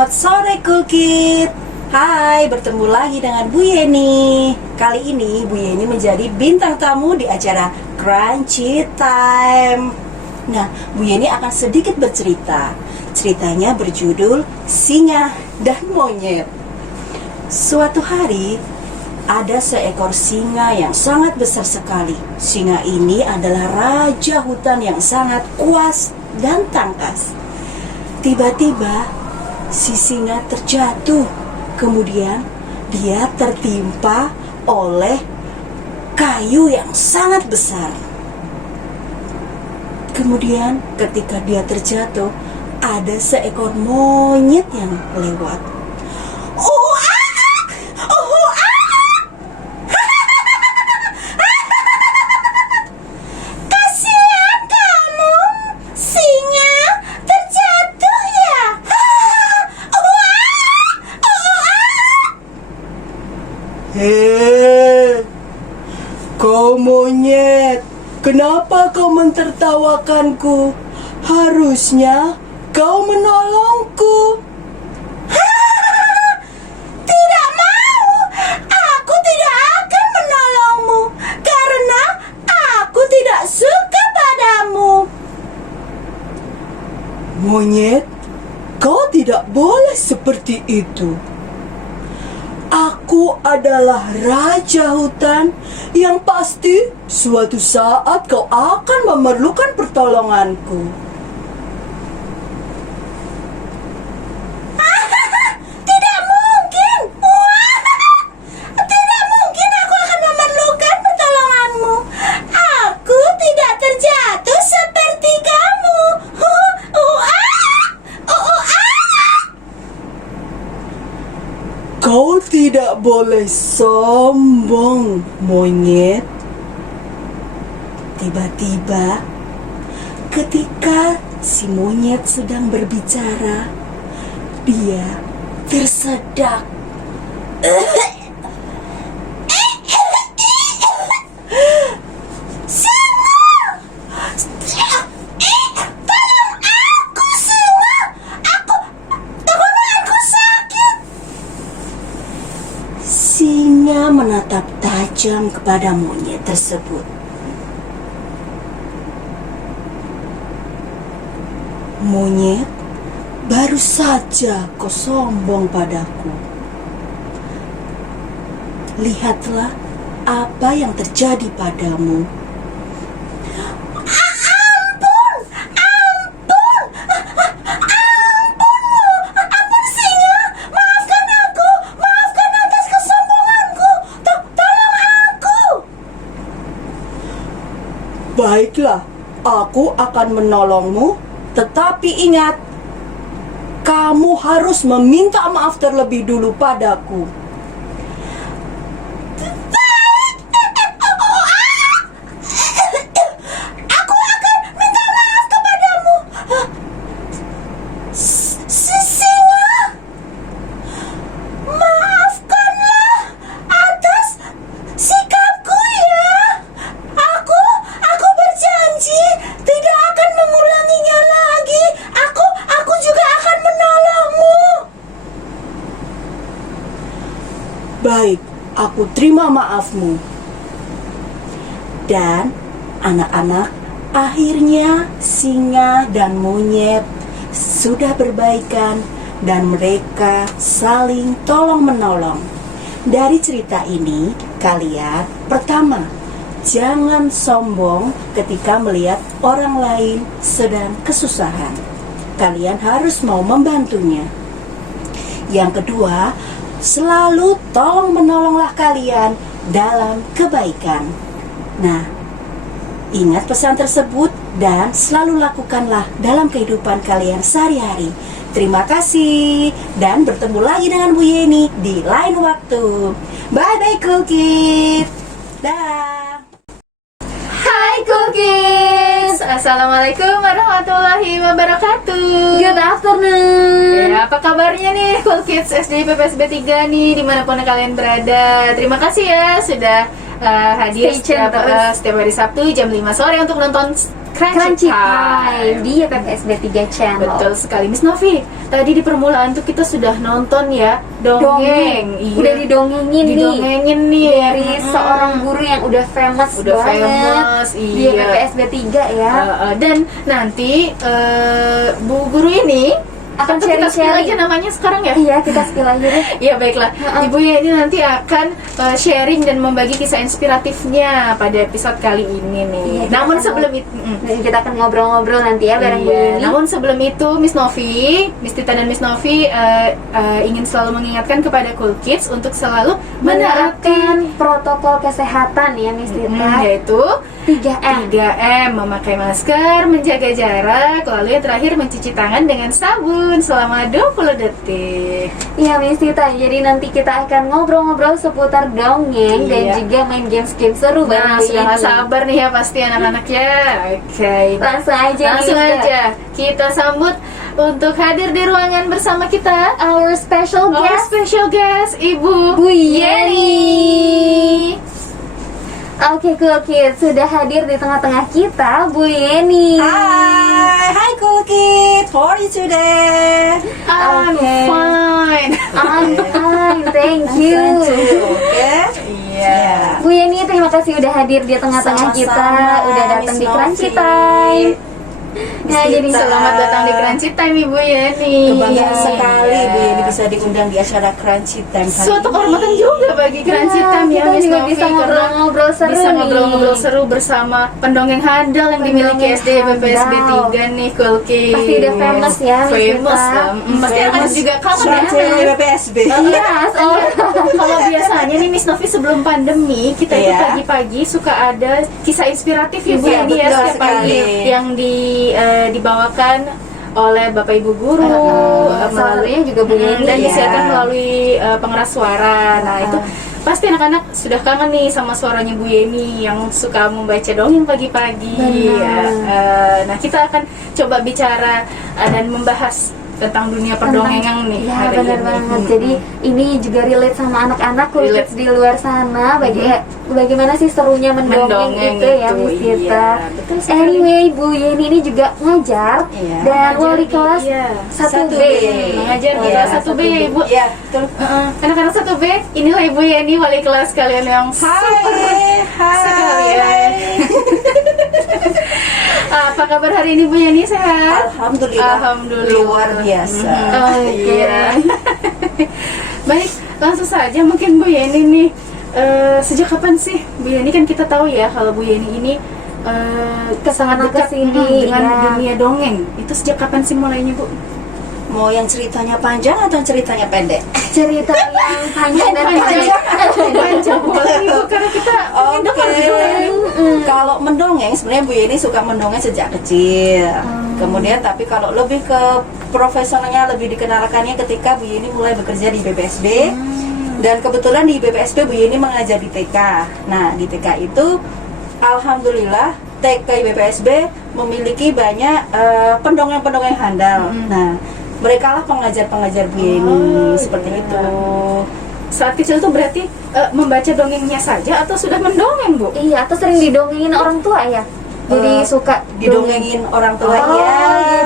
Selamat sore Cool Kid. Hai, bertemu lagi dengan Bu Yeni. Kali ini Bu Yeni menjadi bintang tamu di acara Crunchy Time. Nah, Bu Yeni akan sedikit bercerita. Ceritanya berjudul Singa dan Monyet. Suatu hari, ada seekor singa yang sangat besar sekali. Singa ini adalah raja hutan yang sangat kuat dan tangkas. Tiba-tiba, si singa terjatuh. Kemudian, dia tertimpa oleh kayu yang sangat besar. Kemudian, ketika dia terjatuh, ada seekor monyet yang lewat. Hei, kau monyet, kenapa kau mentertawakanku? Harusnya kau menolongku. Tidak mau, aku tidak akan menolongmu karena aku tidak suka padamu. Monyet, kau tidak boleh seperti itu. Aku adalah raja hutan yang pasti suatu saat kau akan memerlukan pertolonganku. Tidak mungkin. Tidak mungkin aku akan memerlukan pertolonganmu. Aku tidak terjatuh seperti kamu. Kau tidak boleh sombong, monyet. Tiba-tiba, ketika si monyet sedang berbicara, dia tersedak. Singa menatap tajam kepada monyet tersebut. Monyet, baru saja kau sombong padaku. Lihatlah apa yang terjadi padamu. Baiklah, aku akan menolongmu, tetapi ingat, kamu harus meminta maaf terlebih dulu padaku. Aku akan minta maaf kepadamu. Singa, maafkanlah atas sikapku ya. Aku berjanji tidak akan mengulanginya lagi. Aku juga akan menolongmu. Baik, aku terima maafmu. Dan anak-anak, akhirnya singa dan monyet sudah berbaikan dan mereka saling tolong-menolong. Dari cerita ini, kalian pertama, jangan sombong ketika melihat orang lain sedang kesusahan. Kalian harus mau membantunya. Yang kedua, selalu tolong-menolonglah kalian dalam kebaikan. Nah, ingat pesan tersebut dan selalu lakukanlah dalam kehidupan kalian sehari-hari. Terima kasih dan bertemu lagi dengan Bu Yeni di lain waktu. Bye-bye Cool Kid. Dah. Hai Cool Kids, Assalamualaikum warahmatullahi wabarakatuh. Good afternoon. Ya, apa kabarnya nih Cool Kids SD PPSB 3 nih, dimanapun kalian berada. Terima kasih ya sudah hadir Stay tune terus. setiap hari Sabtu jam 5 sore untuk nonton Crunchy Crunchy Time di PPSB 3 Channel. Betul sekali, Miss Novi. Tadi di permulaan tuh kita sudah nonton ya dongeng. Iya. Udah didongengin nih nih dari seorang guru yang udah famous Udah banget famous, di iya. PPSB 3 ya. Dan nanti Bu Guru ini Akan tentu kita spill sharing-sharing. aja namanya sekarang ya. Iya, kita spill aja deh. Ya baiklah, Ibu Yeni nanti akan sharing dan membagi kisah inspiratifnya pada episode kali ini nih. Iya, kita Namun akan sebelum itu, Dan kita akan ngobrol-ngobrol nanti ya bareng Bu iya, Yeni. namun sebelum itu Miss Novi, Miss Tita dan Miss Novi ingin selalu mengingatkan kepada Cool Kids untuk selalu menerapkan menerapkan protokol kesehatan ya Miss Tita. yaitu 3M. 3M, memakai masker, menjaga jarak, lalu yang terakhir mencuci tangan dengan sabun selama 20 detik. Iya Miss Tita, jadi nanti kita akan ngobrol-ngobrol seputar dongeng dan Iya. juga main games-games seru bareng Nah, Bu sudah Yeni. gak sabar nih ya pasti anak-anak ya. Oke. Langsung aja Langsung nih, aja kita sambut untuk hadir di ruangan bersama kita our special our guest special guest Ibu Bu Yeni. Oke, Cool Kids, sudah hadir di tengah-tengah kita Bu Yeni. Hi Cool Kids, how are you today? I'm Oke. fine. I'm fine, thank you. Oke. Iya. Bu Yeni, terima kasih udah hadir di tengah-tengah kita, Sama-sama, udah datang Miss di Crunchy Novi. Time. Nah, Miss jadi Tita. Selamat datang di Crunchy Time Ibu Yeni. Kebanggaan sekali Iya. Bu Yeni bisa diundang di acara Crunchy Time kali Suatu ini. kehormatan juga bagi Crunchy Time ya kita Miss juga Novi, bisa karena ngobrol-ngobrol seru bisa nih. ngobrol-ngobrol seru bersama pendongeng handal yang dimiliki Pendongeng SD PPSB handal. 3 nih, Cool Kids. Pasti udah famous ya, Miss Famous Tita. lah. Pasti anak juga kangen ya. Cewek BPSB. Iya, Kalau biasanya nih Miss Novi sebelum pandemi kita itu Iya. pagi-pagi suka ada kisah inspiratif ya Bu Iya, Yeni ya betul setiap pagi sekali. yang dibawakan oleh Bapak Ibu Guru salah melalui satunya juga Bu Yeni dan ya. disiarkan melalui pengeras suara. Nah itu pasti anak-anak sudah kangen nih sama suaranya Bu Yeni yang suka membaca dongeng pagi-pagi. Benar. Nah kita akan coba bicara dan membahas tentang dunia perdongengan nih Iya, hari benar ini. banget. Jadi ini juga relate sama anak-anak Cool Relate. Kids di luar sana. Bagaimana sih serunya mendongeng itu ya, Miss Tita. iya, betul sekali. Anyway, Bu Yeni ini juga ngajar Iya. dan Mengajar wali di- kelas iya. 1B. Mengajar di Iya, kelas 1B ya Ibu. Iya, betul. Anak-anak 1B, inilah Ibu Yeni wali kelas kalian yang super sekali ya. Apa kabar hari ini Bu Yeni, sehat? Alhamdulillah. Alhamdulillah. Luar biasa. Oke. Iya. Baik, langsung saja mungkin Bu Yeni nih. Sejak kapan sih Bu Yeni, kan kita tahu ya kalau Bu Yeni ini sangat dekat kesini, dengan ya. dunia dongeng. Itu sejak kapan sih mulainya Bu? Mau yang ceritanya panjang atau ceritanya pendek? Cerita yang panjang dan pendek. Panjang boleh Ibu, karena kita ingin dengar di dongeng. Kalau mendongeng, sebenarnya Bu Yeni suka mendongeng sejak kecil. Kemudian tapi kalau lebih ke profesionalnya, lebih dikenalkannya ketika Bu Yeni mulai bekerja di BPSB. Dan kebetulan di BPSB Bu Yeni mengajar di TK. Nah, di TK itu alhamdulillah TK BPSB memiliki banyak pendongeng-pendongeng handal. Nah, mereka lah pengajar-pengajar Bu Yeni seperti iya. itu. Saat kecil tuh berarti membaca dongengnya saja atau sudah mendongeng Bu? Iya, atau sering didongengin orang tua ya. Jadi suka Didongengin orang tua Oh, iya,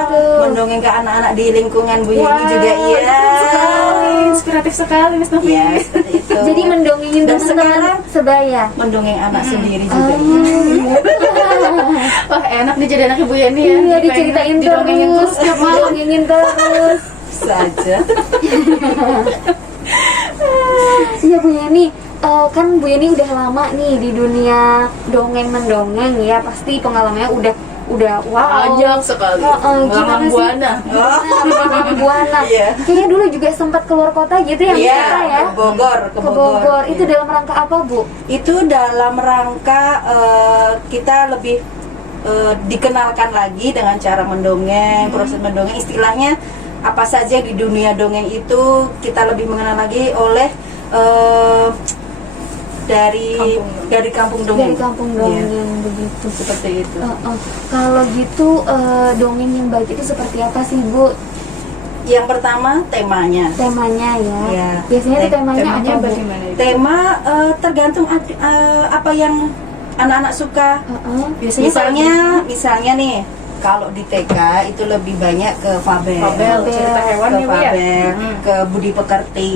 gitu. mendongeng ke anak-anak di lingkungan Bu Yeni juga iya. keren sekali, inspiratif sekali Miss Novi. Iya, seperti itu. Jadi mendongengin Dan teman-teman sekarang sebaya. mendongeng anak sendiri juga. Wah enak nih jadi anak Ibu Yeni ya. Iya, Jadi pengen diceritain didongengin terus, setiap malam. didongengin terus. Saja. Iya Bu Yeni, kan Bu Yeni udah lama nih di dunia dongeng mendongeng ya, pasti pengalamannya udah wow. Banyak sekali. Gimana Malang sih? Buana. Malang Buana. Iya. Kayaknya dulu juga sempat keluar kota gitu ya, Miss Iya, Tita ya. ke Bogor, Ke Bogor. Itu Iya. dalam rangka apa Bu? Itu dalam rangka kita lebih dikenalkan lagi dengan cara mendongeng, proses mendongeng, istilahnya apa saja di dunia dongeng itu kita lebih mengenal lagi oleh dari kampung dongeng. Dari kampung Iya, dongeng begitu. seperti itu. Kalau gitu dongeng yang baik itu seperti apa sih Bu? Yang pertama temanya. Temanya ya. Iya. Biasanya tuh temanya Temanya apa Bu? bagaimana Ibu? Tema tergantung apa yang anak-anak suka. Biasanya Misalnya nih, kalau di TK itu lebih banyak ke fabel, Fabel, cerita hewan ke ya, Bu, ya? fabel, ke budi pekerti.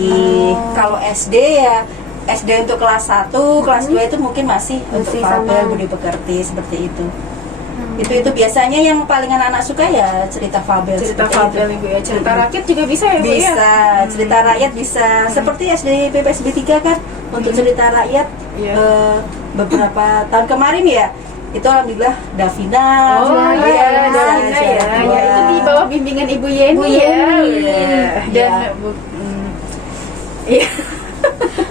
Kalau SD ya SD untuk kelas 1, kelas 2 itu mungkin masih untuk Masih fabel, sama. budi pekerti seperti itu. Itu biasanya yang paling anak-anak suka ya cerita fabel. cerita seperti fabel itu. Ibu ya, cerita rakyat juga bisa ya Bu ya? Bisa, cerita rakyat bisa. Seperti SD PPSB 3 kan untuk cerita rakyat Iya. beberapa tahun kemarin ya. Itu alhamdulillah Davina. Oh Juara iya, ya, Davina ya. juara Ya, itu di bawah bimbingan Ibu Yeni, Bu ya. Yeni. Dan Ya. Bu, iya.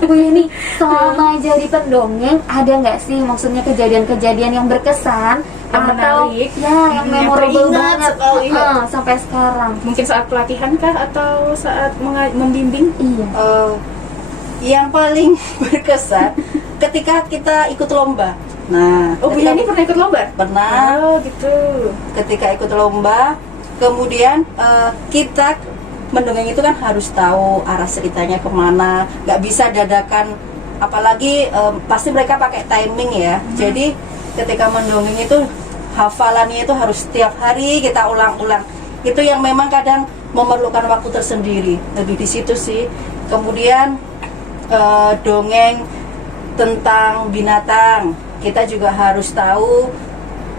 Bu Yeni, selama jadi pendongeng ada nggak sih maksudnya kejadian-kejadian yang berkesan Yang atau menarik, ya yang yang memorable teringat banget sekali. sampai sekarang? Mungkin saat pelatihan kah atau saat membimbing? Iya. Yang paling berkesan ketika kita ikut lomba. Nah, Oh, Bu ketika- Yani pernah ikut lomba? Pernah. Oh, gitu. Ketika ikut lomba, kemudian kita mendongeng itu kan harus tahu arah ceritanya kemana, nggak bisa dadakan, apalagi pasti mereka pakai timing ya. Jadi ketika mendongeng itu hafalannya itu harus setiap hari kita ulang-ulang. Itu yang memang kadang memerlukan waktu tersendiri. Lebih di situ sih. Kemudian dongeng tentang binatang, kita juga harus tahu.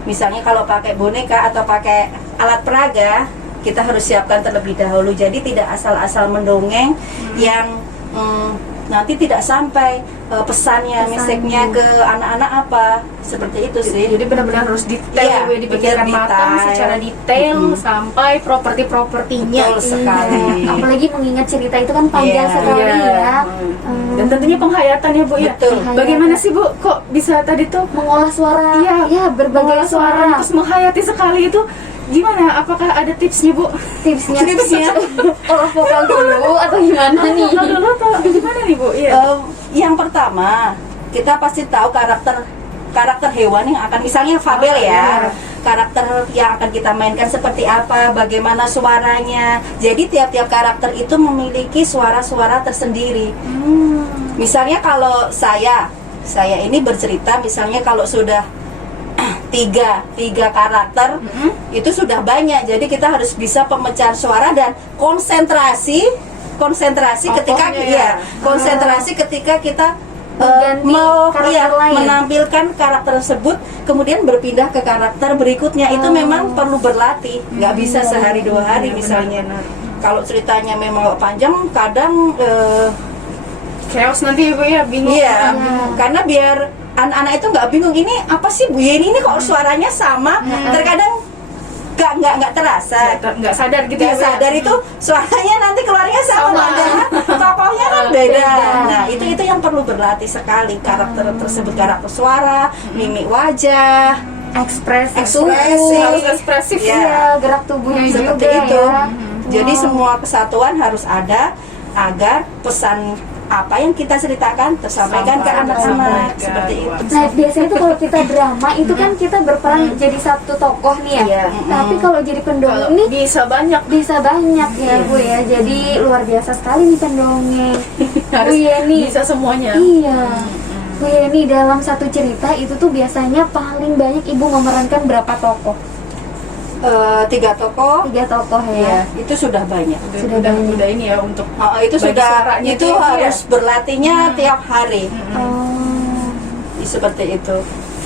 Misalnya kalau pakai boneka atau pakai alat peraga, kita harus siapkan terlebih dahulu. Jadi tidak asal-asal mendongeng yang nanti tidak sampai pesannya, meseknya ke anak-anak apa. Seperti itu sih. Jadi benar-benar harus detail, Iya, Bu, dipikirkan benar matang detail. secara detail sampai properti-propertinya. Betul sekali. Apalagi mengingat cerita itu kan panjang Iya. sekali Iya. ya. Dan tentunya penghayatan ya Bu ya. Betul. Bagaimana sih Bu kok bisa tadi tuh Mengolah suara, Iya, ya berbagai mengolah suara. terus menghayati sekali itu gimana? Apakah ada tipsnya Bu? Tipsnya, Tipsnya. olah vokal dulu atau gimana nih? Vokal dulu atau gimana nih Bu? Iya. Yang pertama, kita pasti tahu karakter hewan yang akan, misalnya fabel iya. ya, karakter yang akan kita mainkan seperti apa, bagaimana suaranya. Jadi tiap-tiap karakter itu memiliki suara-suara tersendiri. Misalnya kalau saya ini bercerita, misalnya kalau sudah tiga karakter itu sudah banyak. Jadi kita harus bisa pemecahan suara dan konsentrasi ketika Tokohnya ya. konsentrasi ketika kita Mengganti mau karakter lain. menampilkan karakter tersebut, kemudian berpindah ke karakter berikutnya. Itu memang perlu berlatih, nggak bisa sehari 2 hari misalnya. Kalau ceritanya memang panjang, kadang Chaos nanti Bu ya, bingung. iya, karena biar anak-anak itu nggak bingung, ini apa sih Bu Yeni ini kok suaranya sama. Terkadang nggak terasa, Nggak sadar gitu nggak ya Bu, ya? sadar itu suaranya nanti keluarnya sama, padahal tokohnya kan beda. Nah itu yang perlu berlatih sekali, karakter tersebut, karakter suara, mimik wajah, Ekspresi, Ekspresi. Harus ekspresif Iya. ya, gerak tubuhnya seperti juga itu. ya. Jadi semua kesatuan harus ada agar pesan apa yang kita ceritakan tersampaikan ke anak-anak, seperti itu. Nah biasanya tuh kalau kita drama itu kan kita berperan jadi satu tokoh nih ya. Iya. Tapi kalau jadi pendongeng nih Bisa banyak. bisa banyak ya Bu ya. Jadi luar biasa sekali nih pendongeng. Bu Yeni. Bisa semuanya. Iya. Bu Yeni, dalam satu cerita itu tuh biasanya paling banyak Ibu memerankan berapa tokoh? 3 tokoh, 3 tokoh ya, ya. itu sudah banyak. Sudah banyak. Udah ini ya untuk Itu bagi sudah, suaranya itu tuh, harus iya. berlatihnya tiap hari, Oh. seperti itu.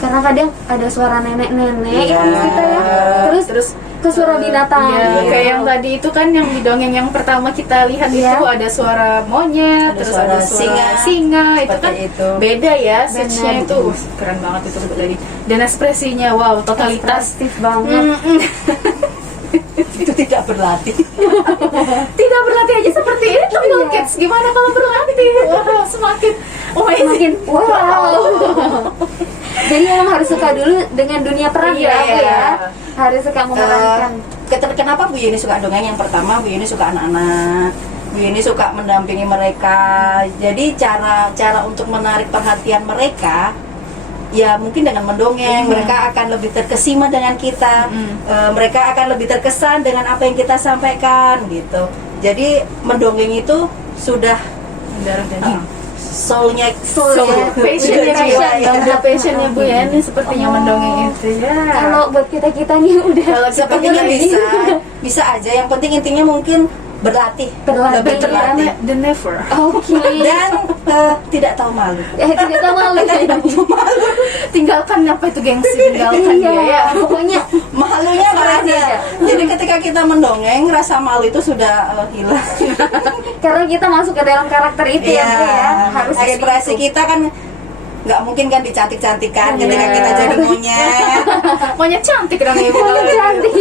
Karena kadang ada suara nenek-nenek Iya. yang kita ya. Terus ke suara binatang. Iya, Iya. kayak yang tadi itu kan yang di dongeng yang pertama kita lihat Iya. itu ada suara monyet, Ada terus suara ada suara singa, itu seperti kan itu. beda ya, Benar. setnya itu keren banget itu tadi. Dan ekspresinya wow, totalitas. Ekspresif banget. Itu tidak berlatih. Tidak berlatih aja seperti itu Iya. Bill Gates. Gimana kalau berlatih? Wah, semakin Semakin wow. Jadi emang harus suka dulu dengan dunia perang Iya, ya Bu iya. ya. Harus suka memerankan. Kenapa Bu Yeni suka dongeng? Yang pertama, Bu Yeni suka anak-anak. Bu Yeni suka mendampingi mereka. Jadi cara untuk menarik perhatian mereka, ya mungkin dengan mendongeng, mereka akan lebih terkesima dengan kita. Mereka akan lebih terkesan dengan apa yang kita sampaikan gitu. Jadi mendongeng itu sudah mendarah daging. soulnya Passionnya udah passionnya Bu Yani sepertinya mendongeng itu ya. Kalau buat kita nih udah Kalau sepertinya sepertinya bisa aja, yang penting intinya mungkin berlatih Berlatih, lebih terlatih the never. oke. dan tidak tahu malu. Tidak tahu malu. Tinggalkan apa itu gengsi, tinggalkan dia ya. Iya, pokoknya Malunya nggak ada. Jadi ketika kita mendongeng, rasa malu itu sudah hilang. karena kita masuk ke dalam karakter itu ya, Bu, ya. Harus jadi ekspresi itu. kita kan nggak mungkin kan dicantik-cantikan ketika Iya. kita jadi monyet Monyet cantik dong Ibu. Cantik.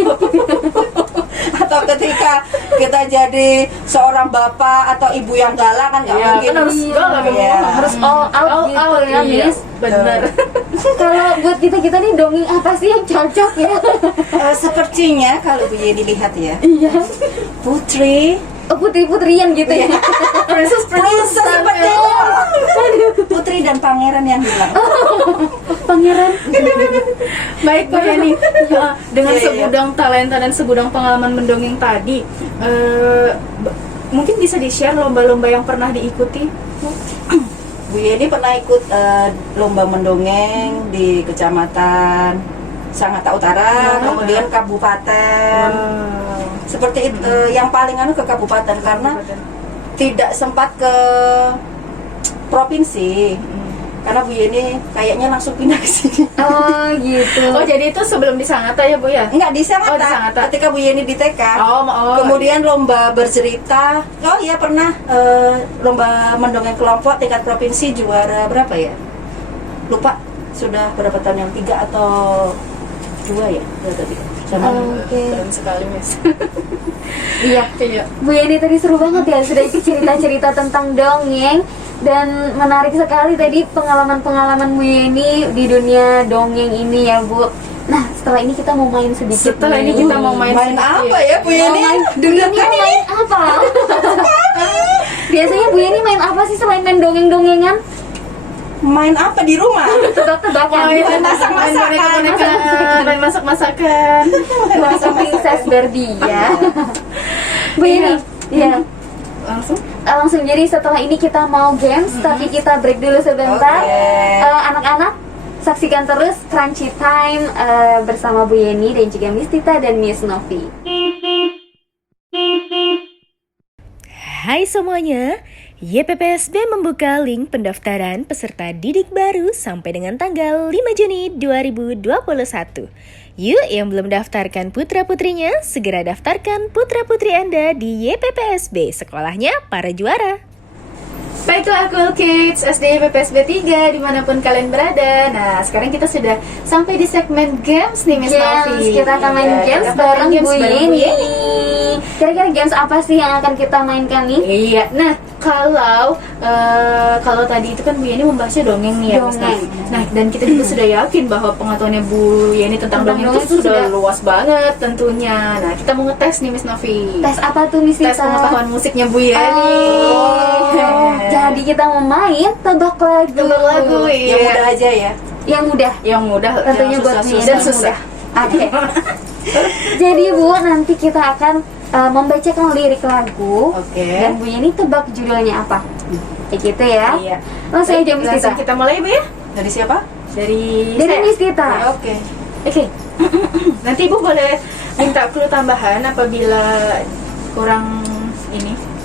atau ketika kita jadi seorang bapak atau ibu yang galak kan nggak Iya, mungkin. kan harus galak, Iya. Harus all out gitu ya, iya. Miss. Benar. Kalau buat kita nih dongeng apa sih yang cocok ya? Sepertinya kalau Bu Yeni lihat ya, Iya. putri Oh, putri-putrian gitu ya. princess seperti putri dan pangeran yang hilang. Pangeran. Baik Bu Yani, ya, dengan Iya, iya. segudang talenta dan segudang pengalaman mendongeng tadi, mungkin bisa di-share lomba-lomba yang pernah diikuti? Bu Yeni pernah ikut lomba mendongeng di kecamatan Sangatta Utara, Wow. kemudian kabupaten. Seperti itu, yang paling anu ke kabupaten karena tidak sempat ke provinsi. Karena Bu Yeni kayaknya langsung pindah ke sini. Oh, gitu. Oh jadi itu sebelum di Sangatta ya Bu ya? Enggak di Oh, di Sangatta. Sangatta. Ketika Bu Yeni di TK. Kemudian lomba bercerita. Oh iya pernah lomba mendongeng kelompok tingkat provinsi juara berapa ya? Lupa. Sudah berapa tahun, yang 3 atau 2 ya? 2 atau 3. Sama. Oke. Keren sekali Miss. Iya. Iya. Bu Yani tadi seru banget ya, sudah ikut cerita-cerita tentang dongeng. Dan menarik sekali tadi pengalaman-pengalaman Bu Yani di dunia dongeng ini ya, Bu. Nah, setelah ini kita mau main sedikit. Setelah ini nih. kita mau main apa ya Bu Mau Yeni? main, Bu Yani mau main apa? Biasanya Bu Yani main apa sih selain main dongeng-dongengan? Main apa di rumah? Tebak-tebakan. Main masak-masakan. Main masak-masakan. Bahasa Princess Berdia. Bu Yani, ya. Langsung jadi setelah ini kita mau games, tapi kita break dulu sebentar. Oke. Anak-anak, saksikan terus Crunchy Time bersama Bu Yeni dan juga Miss Tita dan Miss Novi. Hai semuanya, YPPSB membuka link pendaftaran peserta didik baru sampai dengan tanggal 5 Juni 2021. Yuk yang belum daftarkan putra-putrinya, segera daftarkan putra-putri Anda di YPPSB, sekolahnya para juara. Baiklah Cool Kids, SD PPSB 3 dimanapun kalian berada. Nah sekarang kita sudah sampai di segmen games nih Miss Novi. Kita akan main Iya, games kita bareng main games Bu bareng Bu Yeni. Yeni. Kira-kira games apa sih yang akan kita mainkan nih? Iya, nah kalau tadi itu kan Bu Yeni membahasnya dongeng nih ya Miss Dongeng. Novi. Nah dan kita juga sudah yakin bahwa pengetahuannya Bu Yeni tentang Tentang dongeng dongeng itu itu sudah sudah luas banget tentunya. Nah kita mau ngetes nih Miss Novi. Tes apa tuh Miss Tes Tita? pengetahuan musiknya Bu Yeni. Oh, jadi kita mau main tebak lagu. Tebak lagu, Yang iya. mudah aja ya. Yang mudah. Yang mudah, Tentunya yang buat susah, Miss dan yang susah. Oke. Jadi Bu, nanti kita akan membacakan lirik lagu. Oke. Dan Bu Yeni tebak judulnya apa? Kayak gitu ya. Iya. Langsung aja Miss Langsung Tita. kita mulai Bu ya. Dari siapa? Dari Dari saya. Miss Tita. Oke. Oke. Nanti Ibu boleh minta clue tambahan apabila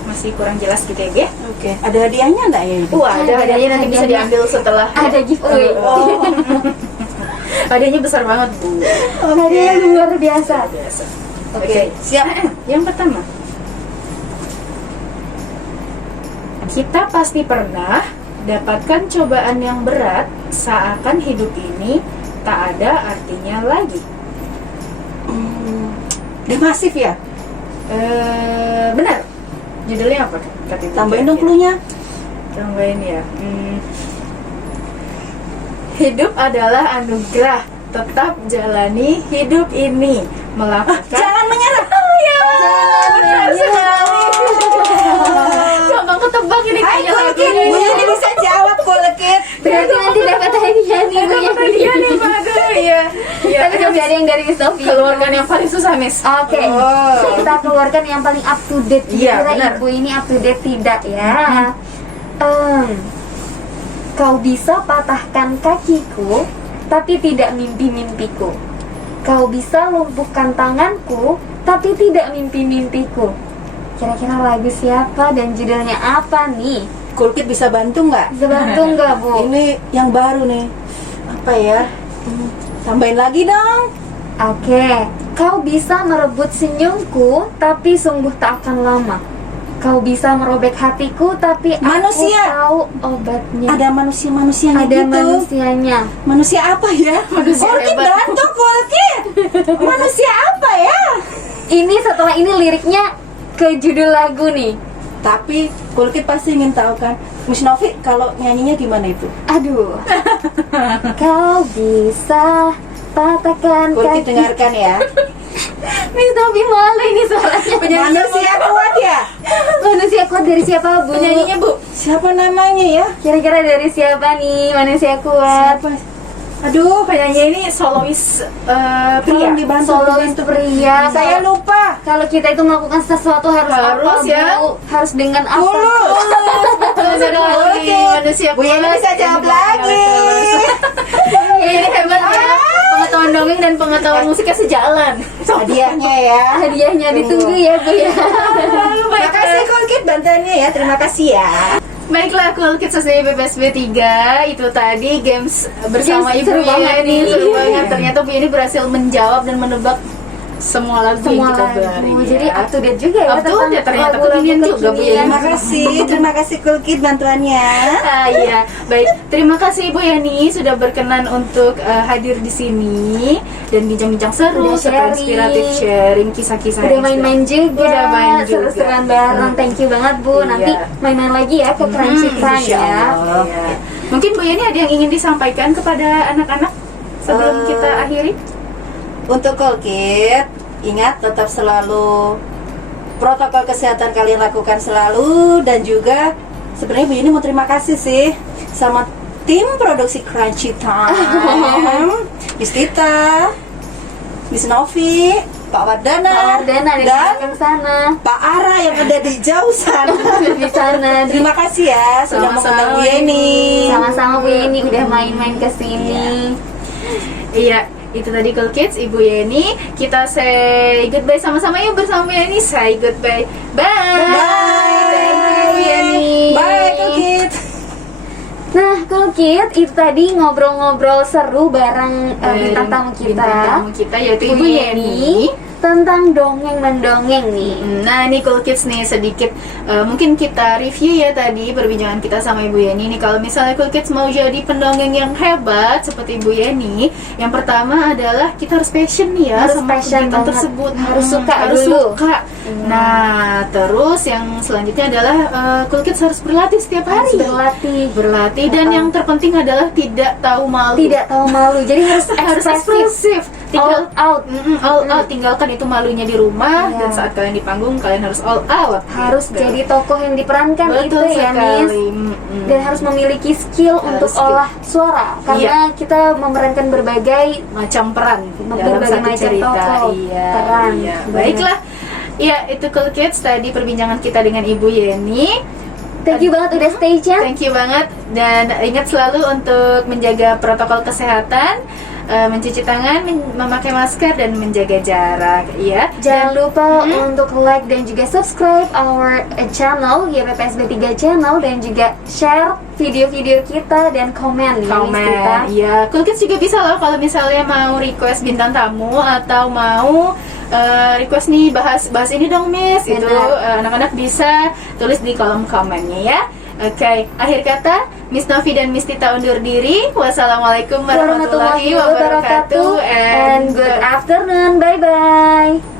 masih kurang jelas gitu ya, Ge? Oke. Ada hadiahnya enggak ya? Ibu? Ada hadiahnya nanti bisa hadiahnya. diambil setelah. Ada giveaway. Oh. Hadiahnya besar banget, Bu. Hadiahnya luar biasa. Biasa. Oke. Siap. Yang pertama. Kita pasti pernah dapatkan cobaan yang berat, seakan hidup ini tak ada artinya lagi. Dia masif ya? Benar. Judulnya apa? Kata Ibu Tambahin kira-kira. dong cluenya. Tambahin ya. Hidup adalah anugerah. Tetap jalani hidup ini. Melakukan. Jangan menyerah. Benar sekali. Gampang ketebak ini Hai kayaknya Kulkit, lagunya. Bu Yeni bisa jawab Kulkit. Berarti nanti dapat hadiah nih Bu Dapat Yeni. hadiah nih, Madu. Iya. Iya. Tapi masih ada yang dari Miss Novi. Keluarkan yang paling susah, Miss. Oke, Oh. kita keluarkan yang paling up to date. Iya, Kira-kira benar. Ibu ini up to date tidak ya? Kau bisa patahkan kakiku, tapi tidak mimpi-mimpiku. Kau bisa lumpuhkan tanganku, tapi tidak mimpi-mimpiku. Kira-kira lagu siapa dan judulnya apa nih? Cool Kid bisa bantu nggak? Bisa bantu nggak, Bu? Ini yang baru nih. Apa ya? Tambahin lagi dong. Oke, kau bisa merebut senyumku, tapi sungguh tak akan lama. Kau bisa merobek hatiku, tapi Manusia. aku tahu obatnya. Ada manusia-manusianya Ada gitu. manusianya. Manusia apa ya? Manusia Cool Kid hebat. bantu Cool Kid. Manusia apa ya? Ini setelah ini liriknya ke judul lagu nih. Tapi Cool Kid pasti ingin tahu kan, Miss Novi kalau nyanyinya gimana itu? Aduh. Kau bisa patahkan Cool Kid kaki. dengarkan ya. Miss Novi malu ini suaranya. Manusia kuat ya. Manusia kuat dari siapa, Bu? Penyanyinya Bu. Siapa namanya ya? Kira-kira dari siapa nih manusia kuat? Siapa? Aduh, penyanyi ini solois pria. Tolong dibantu. Solois pria. Saya lupa. Kalau kita itu melakukan sesuatu harus Harus apa, ya. Bu? Harus dengan apa? Tulus. Betul sekali. Oke. Manusia Bu Yeni bisa jawab lagi. Ini hebat ya. Pengetahuan dongeng dan pengetahuan musiknya sejalan. Hadiahnya ya. Hadiahnya ditunggu ya, Bu ya. Terima kasih Cool Kid bantuannya ya. Terima kasih ya. Baiklah, Cool Kids dari PPSB 3 itu tadi games bersama Games Ibu seru banget Yeni. nih. Seru banget. Ternyata Bu Yeni berhasil menjawab dan menebak semua lagu Semua yang kita lagu. beri. Jadi ya. up to date juga ya Up to date, ternyata lagu-lagu kekinian juga, Bu kekinian. Yeni. Terima kasih Cool Kid bantuannya. Ah, iya, baik. Terima kasih Ibu Yani sudah berkenan untuk hadir di sini dan bincang-bincang seru, Udah serta sharing. inspiratif sharing kisah-kisah. Udah main-main juga, Udah main juga. seru-seruan bareng. Thank you banget, Bu. Iya. Nanti main-main lagi ya ke Crunchy Time insya ya. Allah. Iya. Mungkin Bu Yani ada yang ingin disampaikan kepada anak-anak sebelum kita akhiri? Untuk Cool Kid, ingat tetap selalu protokol kesehatan kalian lakukan selalu. Dan juga sebenarnya Bu Yeni mau terima kasih sih sama tim produksi Crunchy Time, Miss Tita, Miss Novi, Pak Wardana, Pak Wardana di dan belakang sana. Pak Ara yang ada di jauh sana. Di sana. Terima kasih ya sudah Sama-sama, mengundang Bu Yeni. Sama-sama Bu Yeni udah main-main ke sini. Iya, itu tadi Cool Kids, Ibu Yeni. Kita say goodbye sama-sama yuk bersama Bu Yeni. Say goodbye. Bye. Bye. Thank you, Bu Yeni. Bye Cool Kid. Nah, Cool Kid, itu tadi ngobrol-ngobrol seru bareng bintang tamu kita. Bintang tamu kita yaitu Bu Ibu Yeni. tentang dongeng mendongeng nih. Nah, ini Cool Kids nih sedikit mungkin kita review ya tadi perbincangan kita sama Ibu Yeni. Nih kalau misalnya Cool Kids mau jadi pendongeng yang hebat seperti Ibu Yeni, yang pertama adalah kita harus passion nih ya Harus sama passion kegiatan banget. tersebut. Harus suka harus dulu. suka. Nah, terus yang selanjutnya adalah Cool Kids harus berlatih setiap hari. Berlatih. Dan yang terpenting adalah tidak tahu malu. Tidak tahu malu. Jadi harus harus ekspresif. ekspresif. Tinggal All out. all out, tinggalkan itu malunya di rumah. Iya. Dan saat kalian di panggung kalian harus all out. Harus Gitu. jadi tokoh yang diperankan Betul itu ya, Miss. sekali. Dan harus memiliki skill Harus untuk skill. olah suara karena kita memerankan berbagai macam peran dalam berbagai satu macam cerita. tokoh Iya, peran. iya. Benar. Baiklah. Iya, itu Cool Kids tadi perbincangan kita dengan Ibu Yeni. Thank you banget udah stay tune. Thank you banget dan ingat selalu untuk menjaga protokol kesehatan, mencuci tangan, memakai masker dan menjaga jarak. Iya. Jangan lupa untuk like dan juga subscribe our channel YPPSB 3 channel dan juga share video-video kita dan komen nih Komen, kita. iya. Cool Kids juga bisa loh kalau misalnya mau request bintang tamu atau mau request nih bahas ini dong Miss. Itu Benar. anak-anak bisa tulis di kolom komennya ya. Oke, akhir kata Miss Novi dan Miss Tita undur diri. Wassalamualaikum warahmatullahi wabarakatuh and good afternoon. Bye bye.